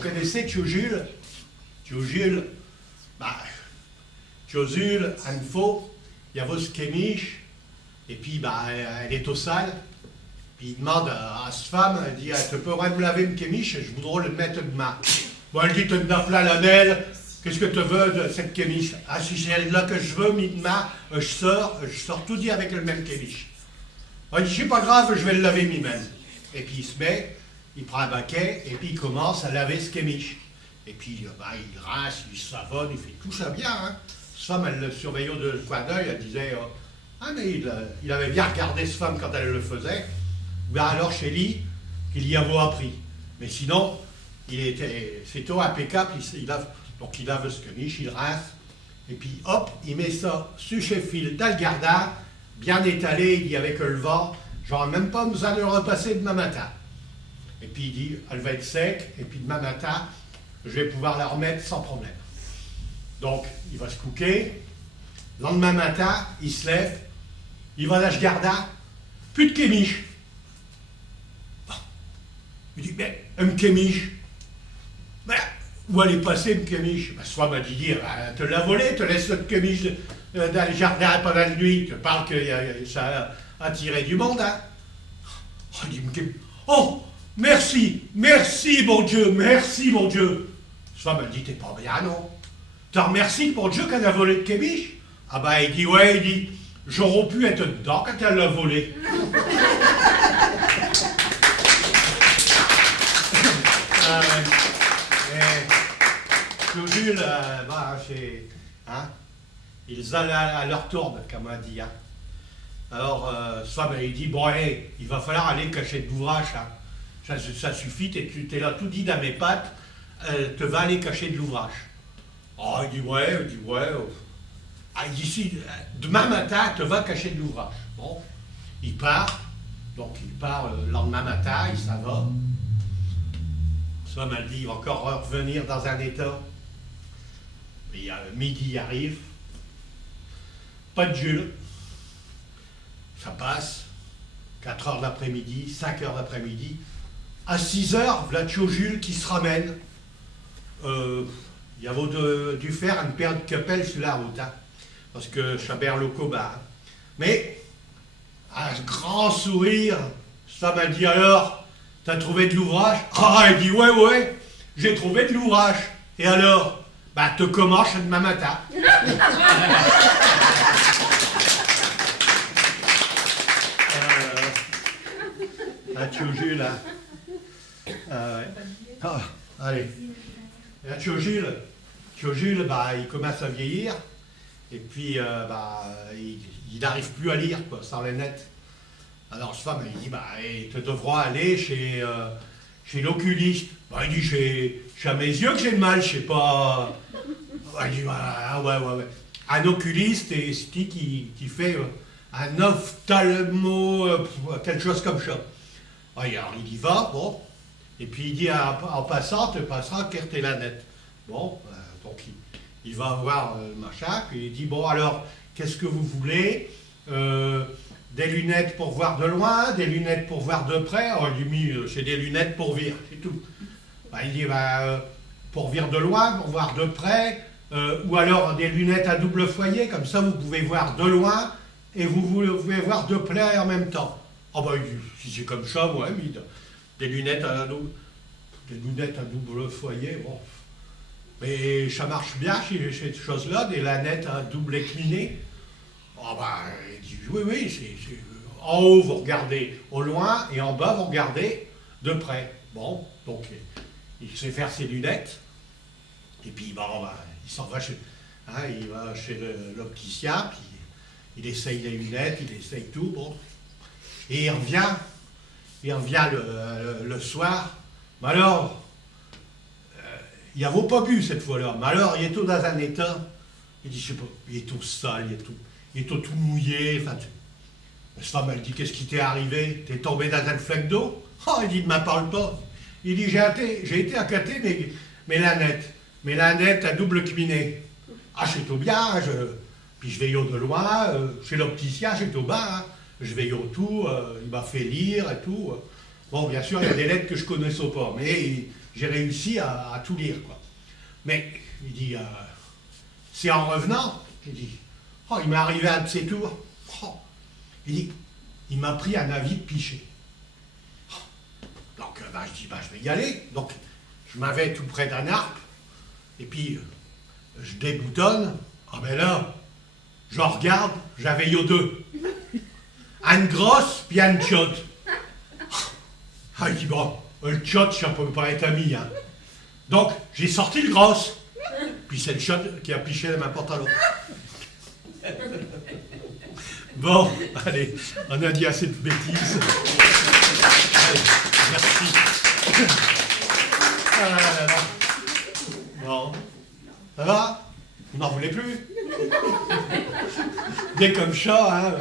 connaissez Tio Jules? Tio Jules, bah, Tio Jules, une fois, il y a votre kémiche, et puis bah, elle est au sale, puis il demande à cette femme, elle dit, tu peux me laver une kémiche, je voudrais le mettre demain. Bon, elle dit, tu me donnes la lamelle, qu'est-ce que tu veux de cette kémiche? Ah, si c'est elle-là que je veux, demain, je sors tout dit avec le même kémiche. Elle dit, c'est pas grave, je vais le laver moi-même. Et puis il se met, il prend un baquet, et puis il commence à laver ce kémiche. Et puis bah, il rince, il savonne, il fait tout ça bien. Hein. Cette femme, elle le surveillait de coin d'œil, elle disait, ah mais il avait bien regardé cette femme quand elle le faisait. Ben alors chez lui, qu'il y avait appris. Mais sinon, c'était impeccable, donc il lave ce kémiche, il rince, et puis hop, il met ça sur chez fil dans le gardin, bien étalé, il dit avec le vent, genre même pas besoin de le repasser demain matin. Et puis il dit, elle va être sec, et puis demain matin, je vais pouvoir la remettre sans problème. Donc, il va se coucher, le lendemain matin, il se lève, il va dans le gardin, plus de kémiche. Il dit, mais une kémiche, où elle est passée une kémiche? Ben, soit m'a dit, te l'a volé, te laisse notre kémiche dans le jardin pendant la nuit, tu parles que ça a attiré du monde, hein? Oh, il dit, oh, merci, mon Dieu. Soit m'a dit, t'es pas bien, non? T'en remercies pour Dieu qu'elle a volé de kémiche? Ah ben, il dit, ouais, il dit, j'aurais pu être dedans quand elle l'a volé. Jules, ils allaient à leur tour, comme on dit. Hein. Alors, ça, il dit, bon, hey, il va falloir aller cacher de l'ouvrage. Hein. Ça suffit, tu es là tout dit dans mes pattes, te va aller cacher de l'ouvrage. Oh, il dit, ouais. Ah, il dit, demain matin, te va cacher de l'ouvrage. Bon, il part, donc il part le lendemain matin, il s'en va. Ça m'a dit, il va encore revenir dans un état. Et midi arrive, pas de Jules, ça passe, 4 heures l'après-midi, 5 heures l'après-midi, à 6 heures, voilà Tio Jules qui se ramène. Il y avait dû faire une paire de capelles sur la route, hein, parce que Chabert Locoba. Hein. Mais, un grand sourire, ça m'a dit alors, t'as trouvé de l'ouvrage? Ah, il dit ouais, j'ai trouvé de l'ouvrage. Et alors? Bah, te commence demain matin. Tio Jules, allez. Tio Jules, bah, il commence à vieillir. Et puis, il n'arrive plus à lire, quoi, sans les nettes. Alors, cette femme, il dit, bah, tu devras aller chez l'oculiste. Bah, il dit, c'est à mes yeux que j'ai le mal, je sais pas. Bah, il dit, ouais. Un oculiste, c'est qui fait un ophtalmo, quelque chose comme ça. Alors, il y va, bon. Et puis, il dit, en passant, tu passeras Kerté la nette. Bon, donc, il va voir le machin, puis il dit, bon, alors, qu'est-ce que vous voulez? Des lunettes pour voir de loin, des lunettes pour voir de près. Alors, il dit, c'est des lunettes pour vire, c'est tout. Bah, il dit, pour vire de loin, pour voir de près, ou alors des lunettes à double foyer, comme ça vous pouvez voir de loin et vous pouvez voir de près en même temps. Ah bah, si c'est comme ça, moi, des lunettes à double foyer, bon. Mais ça marche bien chez ces choses-là, des lunettes à double incliné. Ah bah, il dit, oui, c'est en haut, vous regardez au loin, et en bas, vous regardez de près. Bon, donc, il sait faire ses lunettes, et puis, il s'en va il va chez l'opticien, puis il essaye les lunettes, il essaye tout, bon. Et il revient le soir, mais alors, il n'avait pas bu cette fois-là, mais alors, il est tout dans un état, il dit, je sais pas, il est tout sale, il est tout mouillé, enfin, cette femme, elle dit, qu'est-ce qui t'est arrivé? T'es tombé dans une flaque d'eau? Oh, il dit, ne m'en parle pas. Il dit, j'ai été accaté mes lunettes à double cliné. Ah, c'est tout bien, puis je veille au de loin, chez l'opticien, j'ai tout bas, hein. Je veille au tout, il m'a fait lire et tout. Bon, bien sûr, il y a des lettres que je connaissais pas, mais j'ai réussi à tout lire, quoi. Mais, il dit, c'est en revenant, il dit, oh, il m'est arrivé un de ces tours. Oh. Il dit, il m'a pris un avis de piché. Donc, je dis, je vais y aller. Donc, je m'avais tout près d'un arbre, et puis, je déboutonne. Ah ben là, je regarde, j'avais yo deux. Une grosse, puis une tchotte. Ah, il dit, bon, le tchotte, ça peut pas être ami, hein. Donc, j'ai sorti le gros. Puis c'est le tchotte qui a piché dans ma pantalon. Bon, allez, on a dit assez de bêtises. Allez, merci. Ah là là. Bon, ça va? Vous n'en voulez plus? Bien comme chat, hein.